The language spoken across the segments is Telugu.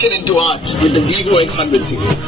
Into art with the Vivo X100 series.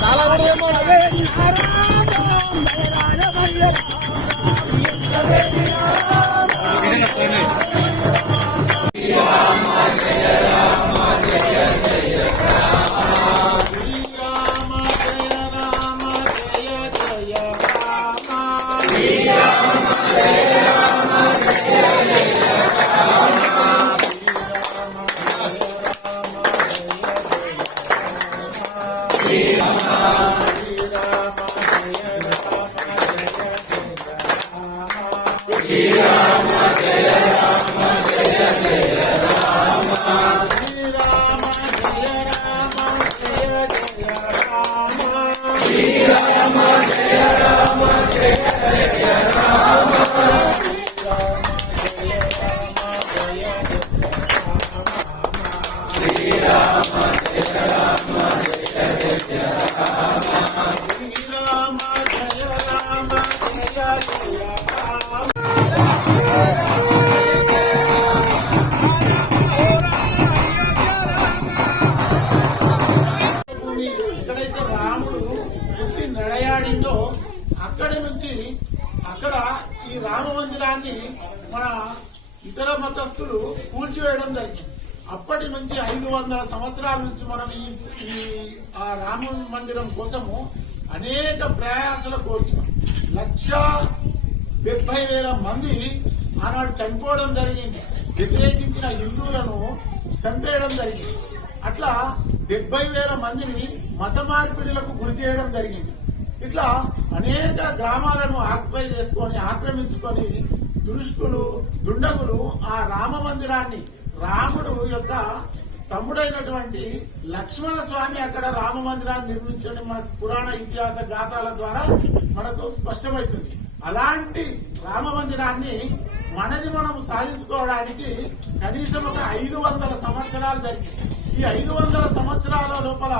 कालात्मक परमेश्वर అక్కడి నుంచి అక్కడ ఈ రామ మందిరాన్ని మన ఇతర మతస్థులు కూల్చివేయడం జరిగింది. అప్పటి నుంచి 500 సంవత్సరాల నుంచి మనం ఈ రామ మందిరం కోసము అనేక ప్రయాసాలు కోర్చాం. 1,70,000 మంది ఆనాడు చనిపోవడం జరిగింది. వ్యతిరేకించిన హిందువులను చంపేయడం జరిగింది. అట్లా 70,000 మందిని మత మార్పిడులకు గురి చేయడం జరిగింది. ఇట్లా అనేక గ్రామాలను ఆక్యుపై చేసుకొని ఆక్రమించుకొని దుండగులు ఆ రామ మందిరాన్ని రాముడు యొక్క తమ్ముడైనటువంటి లక్ష్మణ స్వామి అక్కడ రామ మందిరాన్ని నిర్మించడం మన పురాణ ఇతిహాస గాథల ద్వారా మనకు స్పష్టమవుతుంది. అలాంటి రామ మందిరాన్ని మనది మనం సాధించుకోవడానికి కనీసం ఒక 500 సంవత్సరాలు జరిగింది. ఈ 500 సంవత్సరాల లోపల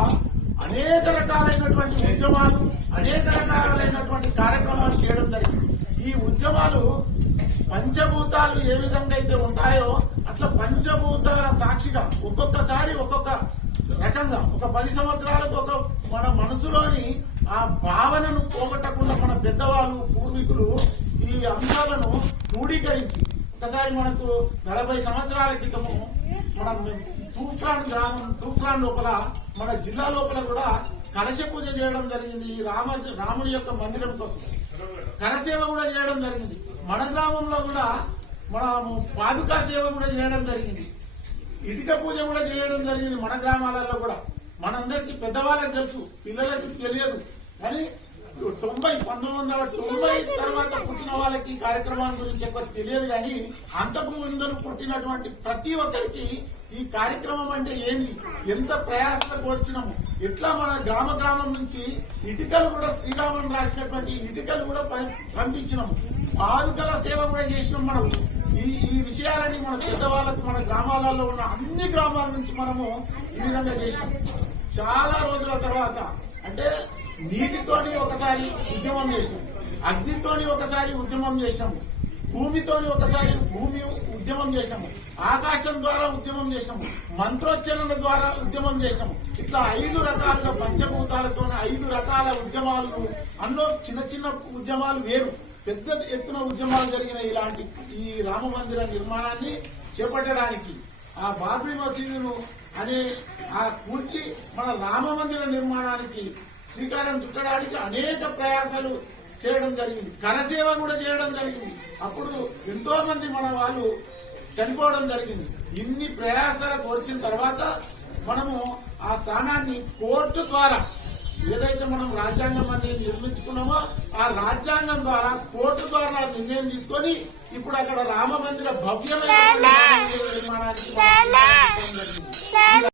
అనేక రకాలైనటువంటి ఉద్యమాలు, అనేక రకాలైనటువంటి కార్యక్రమాలు చేయడం జరిగింది. ఈ ఉద్యమాలు పంచభూతాలు ఏ విధంగా అయితే ఉంటాయో అట్లా పంచభూతాల సాక్షిగా ఒక్కొక్కసారి ఒక్కొక్క రకంగా ఒక 10 సంవత్సరాలకు ఒక మన మనసులోని ఆ భావనను పోగొట్టకుండా మన పెద్దవాళ్ళు పూర్వీకులు ఈ అంశాలను క్రోడీకరించి ఒకసారి మనకు 40 సంవత్సరాల క్రితము మనం తూఫ్రాన్ లోపల మన జిల్లా లోపల కూడా కలశ పూజ చేయడం జరిగింది. ఈ రాముని యొక్క మందిరం కోసం కరసేవ కూడా చేయడం జరిగింది. మన గ్రామంలో కూడా మనము పాదుకా సేవ కూడా చేయడం జరిగింది. ఇటుక పూజ కూడా చేయడం జరిగింది మన గ్రామాలలో కూడా. మనందరికి పెద్దవాళ్ళకి తెలుసు, పిల్లలకు తెలియదు. కానీ 1990 తర్వాత పుట్టిన వాళ్ళకి ఈ కార్యక్రమం గురించి ఎక్కువ తెలియదు. కానీ అంతకు ముందు పుట్టినటువంటి ప్రతి ఒక్కరికి ఈ కార్యక్రమం అంటే ఏంది, ఎంత ప్రయాసలు కోర్చినాము, ఎట్లా మన గ్రామం నుంచి ఇటుకలు కూడా శ్రీరామన్ రాసినటువంటి ఇటుకలు కూడా పంపించినాము, పాదుకల సేవ కూడా చేసినాం. మనం ఈ విషయాలని మన పెద్దవాళ్ళకు మన గ్రామాలలో ఉన్న అన్ని గ్రామాల నుంచి మనము ఈ విధంగా చేసినాం. చాలా రోజుల తర్వాత అంటే నీటితోని ఒకసారి ఉద్యమం చేసినాము, అగ్నితోని ఒకసారి ఉద్యమం చేసినాము, భూమితోని ఒకసారి భూమి ఉద్యమం చేసినాము, ఆకాశం ద్వారా ఉద్యమం చేసినాము, మంత్రోచ్చరణ ద్వారా ఉద్యమం చేసినాము. ఇట్లా 5 రకాలుగా పంచభూతాలతో 5 రకాల ఉద్యమాలు, అన్నో చిన్న చిన్న ఉద్యమాలు వేరు, పెద్ద ఎత్తున ఉద్యమాలు జరిగిన ఇలాంటి ఈ రామ మందిర నిర్మాణాన్ని చేపట్టడానికి, ఆ బాబ్రీ మసీదును అనే ఆ కూర్చి మన రామ మందిర నిర్మాణానికి శ్రీకారం చుట్టడానికి అనేక ప్రయాసాలు చేయడం జరిగింది. కరసేవ కూడా చేయడం జరిగింది. అప్పుడు ఎంతో మంది మన వాళ్ళు చనిపోవడం జరిగింది. ఇన్ని ప్రయాసాలు కోర్చిన తర్వాత మనము ఆ స్థానాన్ని కోర్టు ద్వారా, ఏదైతే మనం రాజ్యాంగం అనేది నిర్మించుకున్నామో ఆ రాజ్యాంగం ద్వారా కోర్టు ద్వారా నిర్ణయం తీసుకొని ఇప్పుడు అక్కడ రామ మందిర భవ్యమైన నిర్మాణానికి